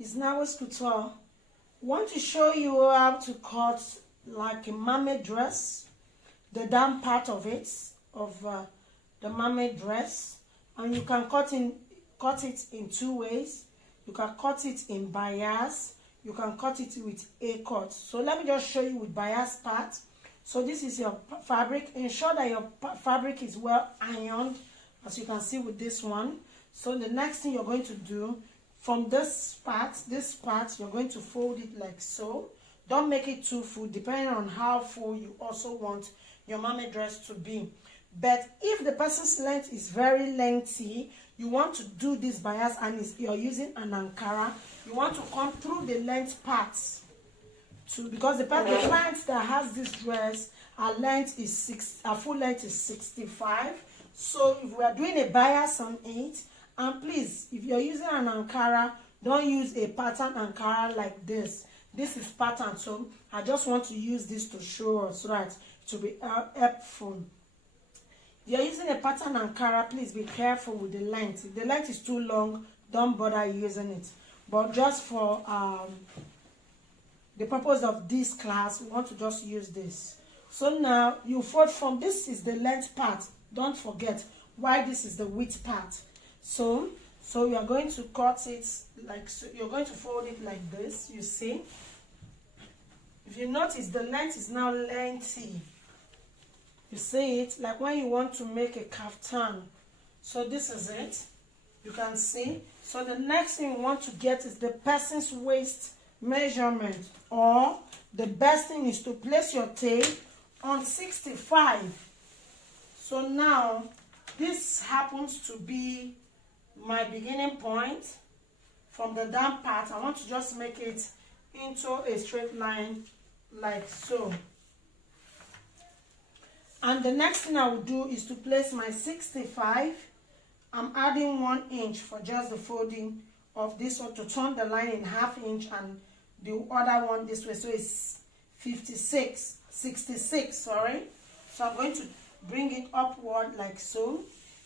It's Nawa's Couture. Want to show you how to cut like a mermaid dress, the down part of it, the mermaid dress, and you can cut it in two ways. You can cut it in bias, you can cut it with a cut. So let me just show you with bias part. So this is your fabric. Ensure that your fabric is well ironed, as you can see with this one. So the next thing you're going to do, from this part, you're going to fold it like so. Don't make it too full, depending on how full you also want your mermaid dress to be. But if the person's length is very lengthy, you want to do this bias and you're using an Ankara, you want to come through the length parts because the client that has this dress, her full length is 65. So if we are doing a bias on it, and please, if you're using an Ankara, don't use a pattern Ankara like this. This is pattern, so I just want to use this to show us, right, to be helpful. If you're using a pattern Ankara, please be careful with the length. If the length is too long, don't bother using it. But just for the purpose of this class, we want to just use this. So now you fold from this is the length part. Don't forget why this is the width part. So we are going to cut it like so. You're going to fold it like this, you see. If you notice, the length is now lengthy. You see it like when you want to make a kaftan. So this is it. You can see. So the next thing you want to get is the person's waist measurement, or the best thing is to place your tape on 65. So now this happens to be my beginning point. From the down part, I want to just make it into a straight line like so. And the next thing I will do is to place my 65. I'm adding 1 inch for just the folding of this one, to turn the line in ½ inch and the other one this way. So it's 66, sorry. So I'm going to bring it upward like so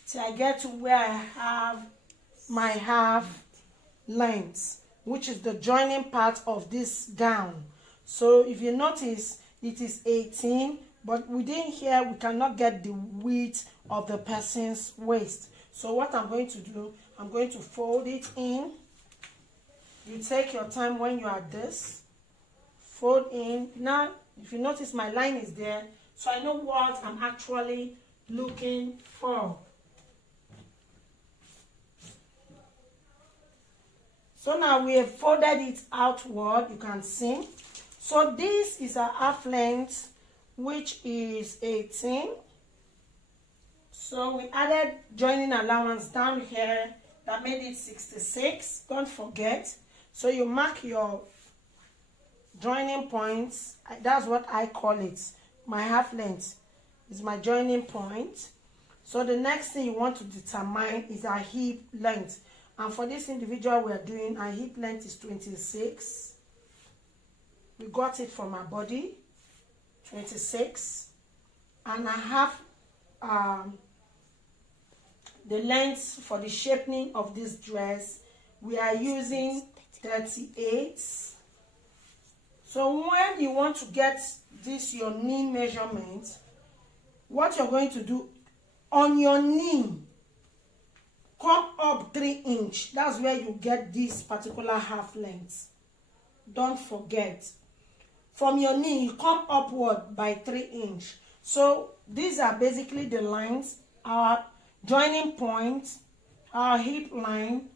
till I get to where I have my half length, which is the joining part of this gown. So if you notice, it is 18, but within here we cannot get the width of the person's waist. So what I'm going to do, I'm going to fold it in. You take your time when you are this. Fold in. Now, if you notice, my line is there, so I know what I'm actually looking for. So now we have folded it outward, you can see. So this is a half length, which is 18. So we added joining allowance down here that made it 66. Don't forget. So you mark your joining points. That's what I call it. My half length is my joining point. So the next thing you want to determine is our hip length. And for this individual we are doing, our hip length is 26. We got it from our body, 26. And I have the length for the shaping of this dress, we are using 38. So when you want to get this, your knee measurement, what you're going to do, on your knee, come up 3 inches. That's where you get this particular half length. Don't forget. From your knee, you come upward by 3 inches. So these are basically the lines, our joining point, our hip line,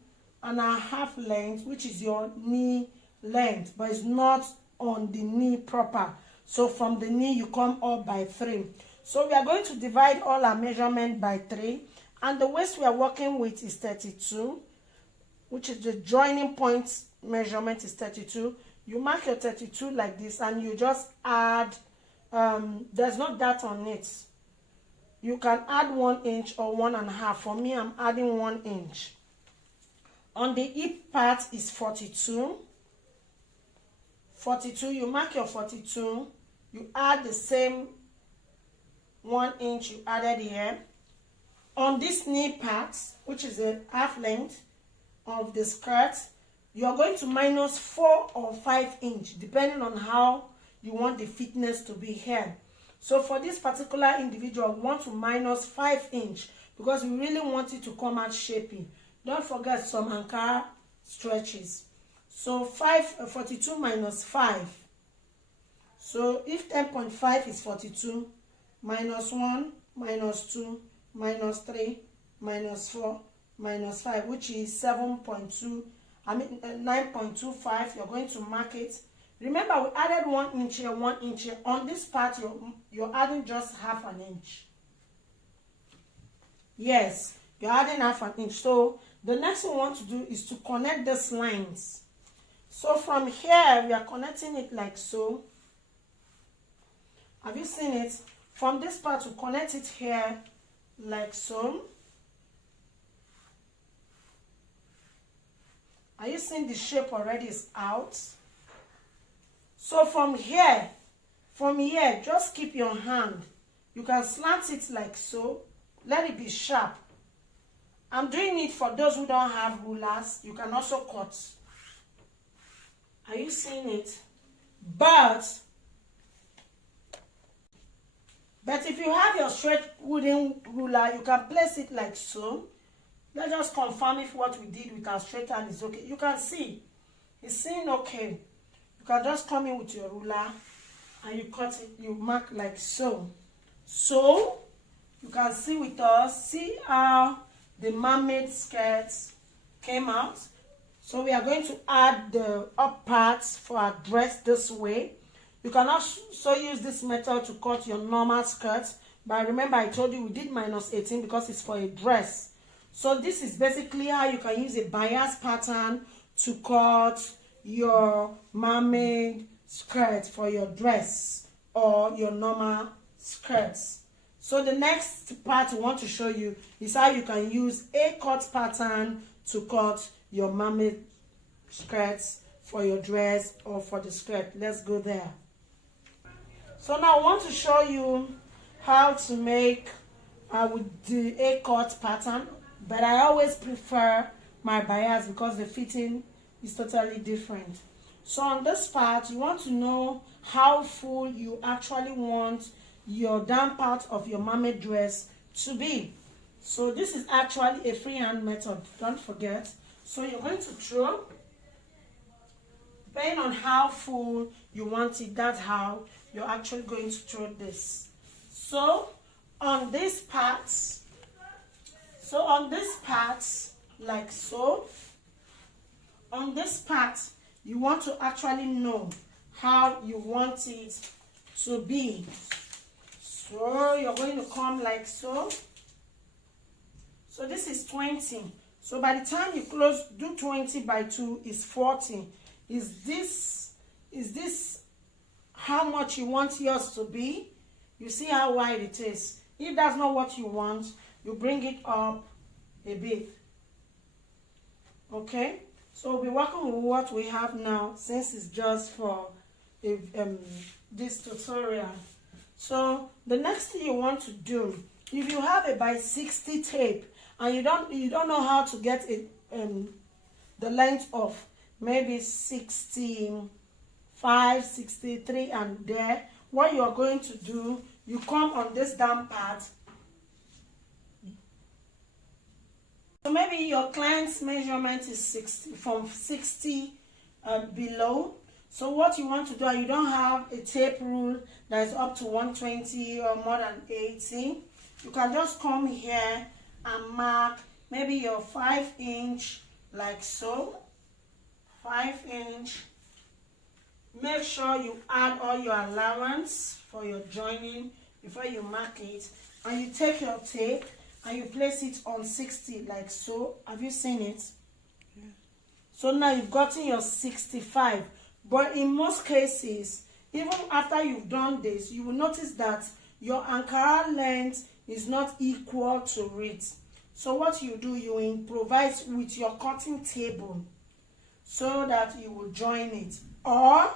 and our half length, which is your knee length, but it's not on the knee proper. So from the knee, you come up by 3. So we are going to divide all our measurement by 3. And the waist we are working with is 32, which is the joining point measurement is 32. You mark your 32 like this, and you just add, there's no dot on it. You can add 1 inch or 1.5. For me, I'm adding 1 inch. On the hip part is 42. 42, you mark your 42. You add the same 1 inch you added here. On this knee part, which is a half length of the skirt, you're going to minus 4 or 5 inch, depending on how you want the thickness to be here. So for this particular individual, we want to minus 5 inch because we really want it to come out shapy. Don't forget some Ankara stretches. So 42 minus 5. So if 10.5 is 42, minus 1, minus 2, minus 3, minus 4, minus 5, which is 9.25, you're going to mark it. Remember, we added 1 inch here, 1 inch here. On this part, you're adding just half an inch. Yes, you're adding half an inch. So the next thing we want to do is to connect these lines. So from here, we are connecting it like so. Have you seen it? From this part, we connect it here like so. Are you seeing the shape already is out? So from here, just keep your hand. You can slant it like so. Let it be sharp. I'm doing it for those who don't have rulers. You can also cut. Are you seeing it? But if you have your straight wooden ruler, you can place it like so. Let's just confirm if what we did with our straight hand is okay. You can see, it's seeing okay. You can just come in with your ruler and you cut it, you mark like so. So, you can see with us, see how the mermaid skirts came out. So we are going to add the up parts for our dress this way. You can also use this method to cut your normal skirt. But remember, I told you we did minus 18 because it's for a dress. So this is basically how you can use a bias pattern to cut your mermaid skirt for your dress or your normal skirts. So the next part I want to show you is how you can use a cut pattern to cut your mermaid skirts for your dress or for the skirt. Let's go there. So now I want to show you how to make with the a cut pattern, but I always prefer my bias because the fitting is totally different. So on this part, you want to know how full you actually want your down part of your mermaid dress to be. So this is actually a freehand method, don't forget. So you're going to throw, depending on how full you want it, that's how you're actually going to throw this. So on this part, like so, on this part, you want to actually know how you want it to be. So you're going to come like so. So this is 20. So by the time you close, do 20 by 2 is 40. Is this how much you want yours to be? You see how wide it is. If that's not what you want, you bring it up a bit. Okay? So we'll be working with what we have now, since it's just for this tutorial. So the next thing you want to do, if you have a by 60 tape and you don't know how to get it the length of maybe 65, 63 and there, what you are going to do, you come on this down part. So maybe your client's measurement is 60 from 60 below. So what you want to do, you don't have a tape rule that is up to 120 or more than 80. You can just come here and mark maybe your 5 inch like so. 5 inch. Make sure you add all your allowance for your joining before you mark it. And you take your tape and you place it on 60 like so. Have you seen it? Yeah. So now you've gotten your 65. But in most cases, even after you've done this, you will notice that your Ankara length is not equal to it. So what you do, you improvise with your cutting table so that you will join it. Or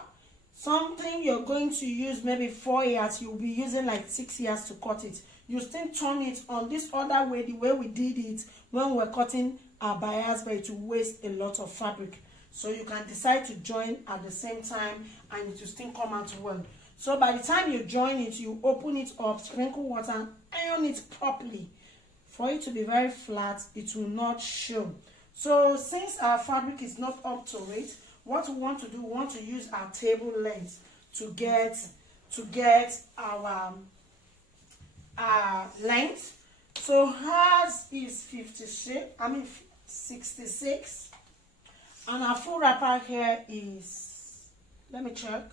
something you're going to use maybe 4 years, you'll be using like 6 years to cut it. You still turn it on this other way, the way we did it when we're cutting our bias, but it will waste a lot of fabric. So you can decide to join at the same time and it will still come out well. So by the time you join it, you open it up, sprinkle water, and iron it properly. For it to be very flat, it will not show. So since our fabric is not up to it, what we want to do, we want to use our table length to get our length. So hers is 66, and our full wrapper here is, let me check,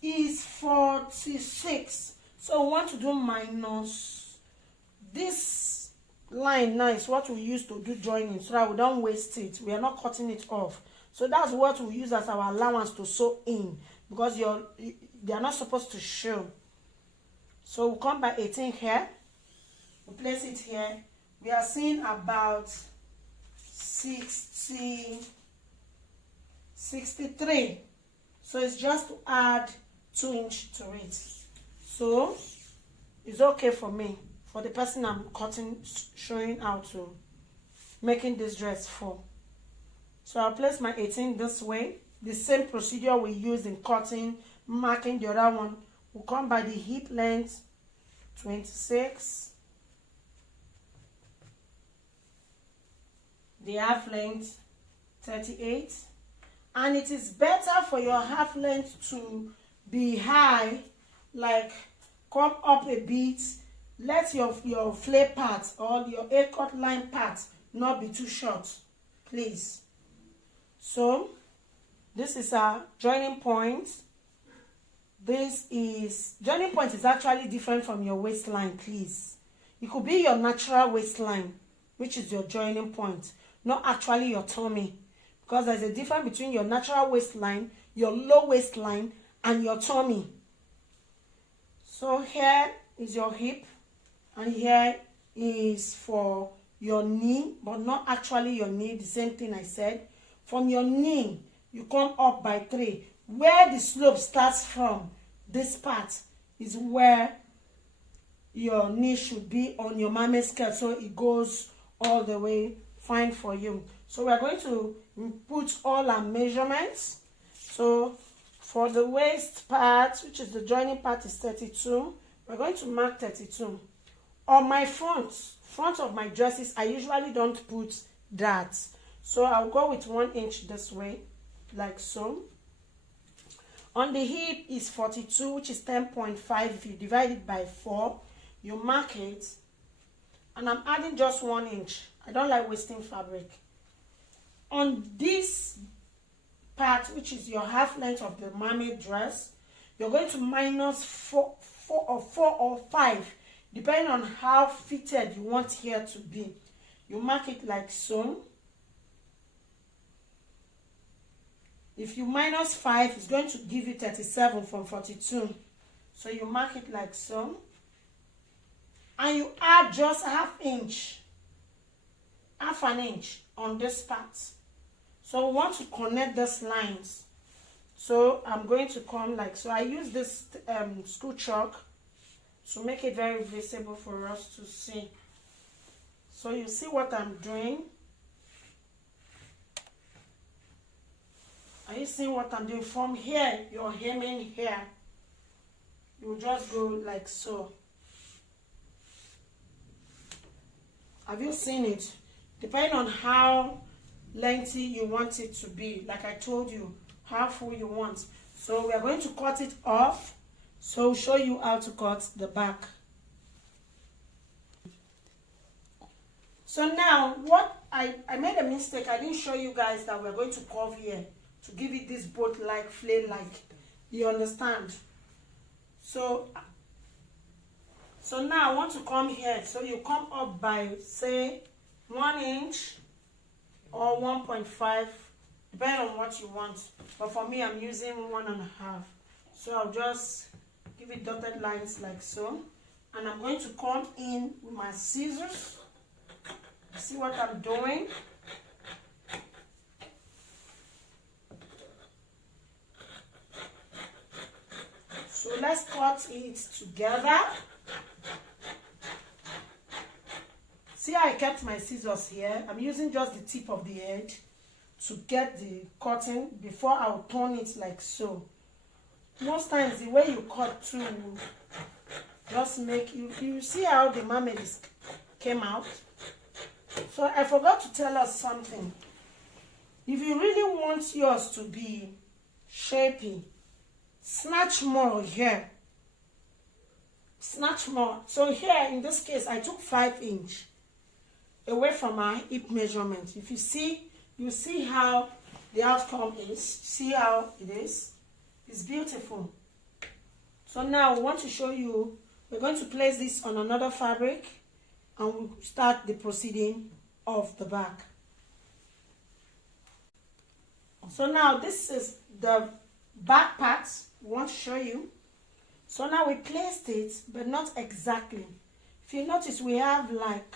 is 46. So we want to do minus this line. Now is what we use to do joining, so that we don't waste it. We are not cutting it off. So that's what we use as our allowance to sew in, because they are not supposed to show. So we'll come by 18 here, we'll place it here. We are seeing about 63. So it's just to add 2 inches to it. So it's okay for me, for the person I'm cutting, showing how to making this dress for. So I'll place my 18 this way. The same procedure we use in cutting, marking the other one. We'll come by the hip length, 26. The half length, 38. And it is better for your half length to be high, like come up a bit. Let your flare part or your A-cut line part not be too short, please. So this is our joining point. Joining point is actually different from your waistline, please. It could be your natural waistline, which is your joining point, not actually your tummy, because there's a difference between your natural waistline, your low waistline, and your tummy. So here is your hip, and here is for your knee, but not actually your knee, the same thing I said. From your knee, you come up by 3. Where the slope starts from, this part is where your knee should be on your mermaid skirt, so it goes all the way fine for you. So we are going to put all our measurements. So for the waist part, which is the joining part, is 32. We're going to mark 32. On my front of my dresses, I usually don't put that. So I'll go with 1 inch this way, like so. On the hip is 42, which is 10.5. If you divide it by 4, you mark it. And I'm adding just 1 inch. I don't like wasting fabric. On this part, which is your half length of the mermaid dress, you're going to minus 4 or 5, depending on how fitted you want here to be. You mark it like so. If you minus 5, it's going to give you 37 from 42. So you mark it like so. And you add just half an inch on this part. So we want to connect these lines. So I'm going to come like so. I use this screw chalk to make it very visible for us to see. So you see what I'm doing. Are you seeing what I'm doing? From here, you're hemming here. You just go like so. Have you seen it? Depending on how lengthy you want it to be, like I told you, how full you want. So we are going to cut it off. So I'll show you how to cut the back. So now, what I made a mistake. I didn't show you guys that we're going to curve here to give it this boat-like, flare-like. You understand? So now I want to come here. So you come up by, say, 1 inch or 1.5, depending on what you want. But for me, I'm using 1.5. So I'll just give it dotted lines like so. And I'm going to come in with my scissors. See what I'm doing? So let's cut it together. See how I kept my scissors here? I'm using just the tip of the edge to get the cotton before I'll turn it like so. Most times the way you cut too just make you see how the mermaid came out. So I forgot to tell us something. If you really want yours to be shapy, snatch more here. Snatch more. So here in this case I took 5 inch away from our hip measurement. If you see, you see how the outcome is. See how it is? It's beautiful. So now we want to show you, we're going to place this on another fabric and we'll start the proceeding of the back. So now this is the back part we want to show you. So now we placed it, but not exactly. If you notice, we have like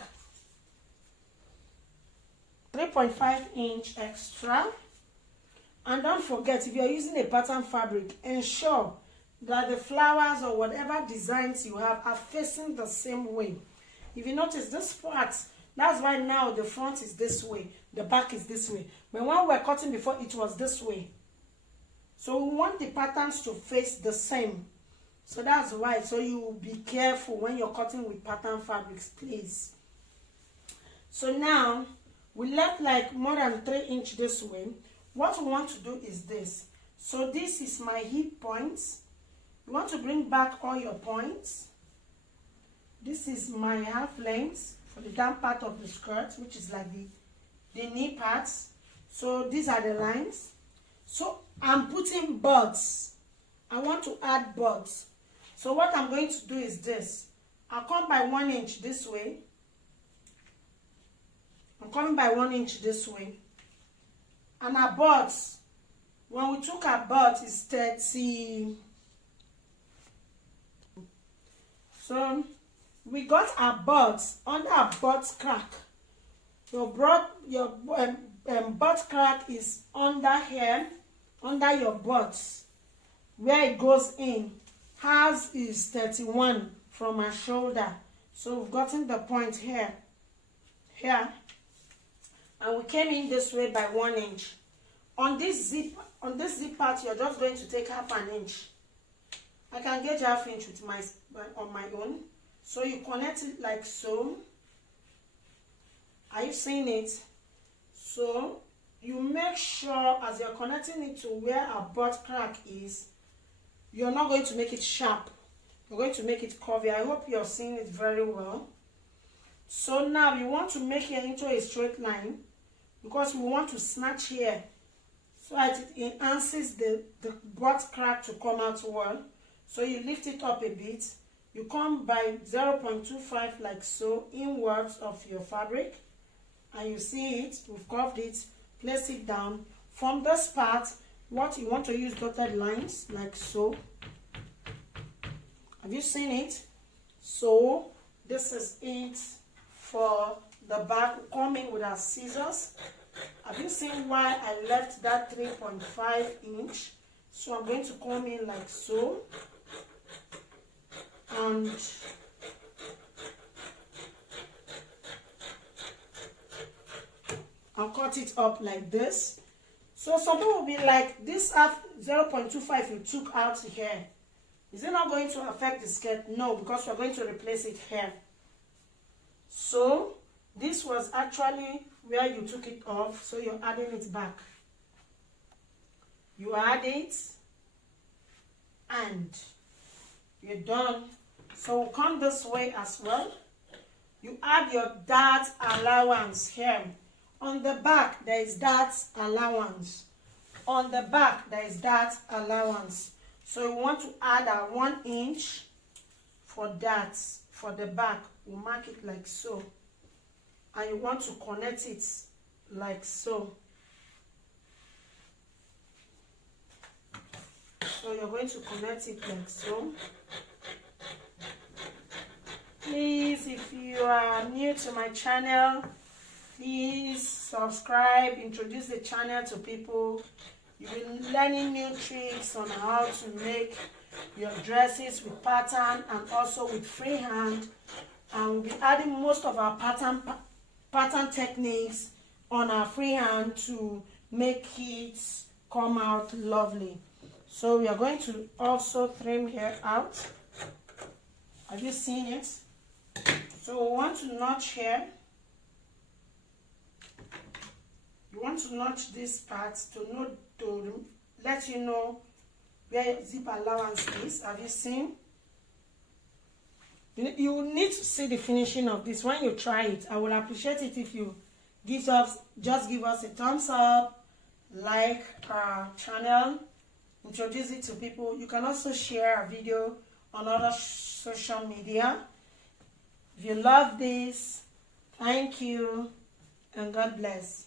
3.5 inch extra. And don't forget, if you're using a pattern fabric, ensure that the flowers or whatever designs you have are facing the same way. If you notice this part, that's why now the front is this way, the back is this way. But when we were cutting before, it was this way. So we want the patterns to face the same. So that's why. So you be careful when you're cutting with pattern fabrics, please. So now we left like more than 3 inch this way. What we want to do is this. So this is my hip points. You want to bring back all your points. This is my half length for the down part of the skirt, which is like the knee parts. So these are the lines. So I'm putting buds. I want to add buds. So what I'm going to do is this. I'll come by 1 inch this way. I'm coming by 1 inch this way. And our buds, when we took our buds, is 30. So we got our buds under our butt crack. Your butt crack is under here, under your butt, where it goes in. Ours is 31 from our shoulder. So we've gotten the point here, and we came in this way by 1 inch. On this zip part, you're just going to take half an inch. I can gauge half inch with on my own. So you connect it like so. Are you seeing it? So you make sure as you're connecting it to where our butt crack is, you're not going to make it sharp. You're going to make it curvy. I hope you're seeing it very well. So now you want to make it into a straight line because we want to snatch here so that it enhances the butt crack to come out well. So you lift it up a bit. You come by 0.25 like so inwards of your fabric, and you see it, we've curved it, place it down. From this part, what you want to use dotted lines like so. Have you seen it? So this is it for the back. Come in with our scissors. Have you seen why I left that 3.5 inch? So I'm going to come in like so. And I'll cut it up like this. So some people will be like, this half 0.25 you took out here, is it not going to affect the skirt? No, because we're going to replace it here. So this was actually where you took it off, so you're adding it back. You add it and you're done. So we'll come this way as well. You add your dart allowance here. On the back, there is dart allowance. On the back, there is dart allowance. So we want to add a 1 inch for darts for the back. We'll mark it like so. And you want to connect it like so. So you're going to connect it like so. Please, if you are new to my channel, please subscribe, introduce the channel to people. You'll be learning new tricks on how to make your dresses with pattern and also with freehand. And we'll be adding most of our pattern techniques on our freehand to make it come out lovely. So we are going to also trim here out. Have you seen it? So we want to notch here. You want to notch this part to let you know where your zip allowance is. Have you seen? You need to see the finishing of this. When you try it, I will appreciate it if you just give us a thumbs up, like our channel, introduce it to people. You can also share our video on other social media. If you love this, thank you and God bless.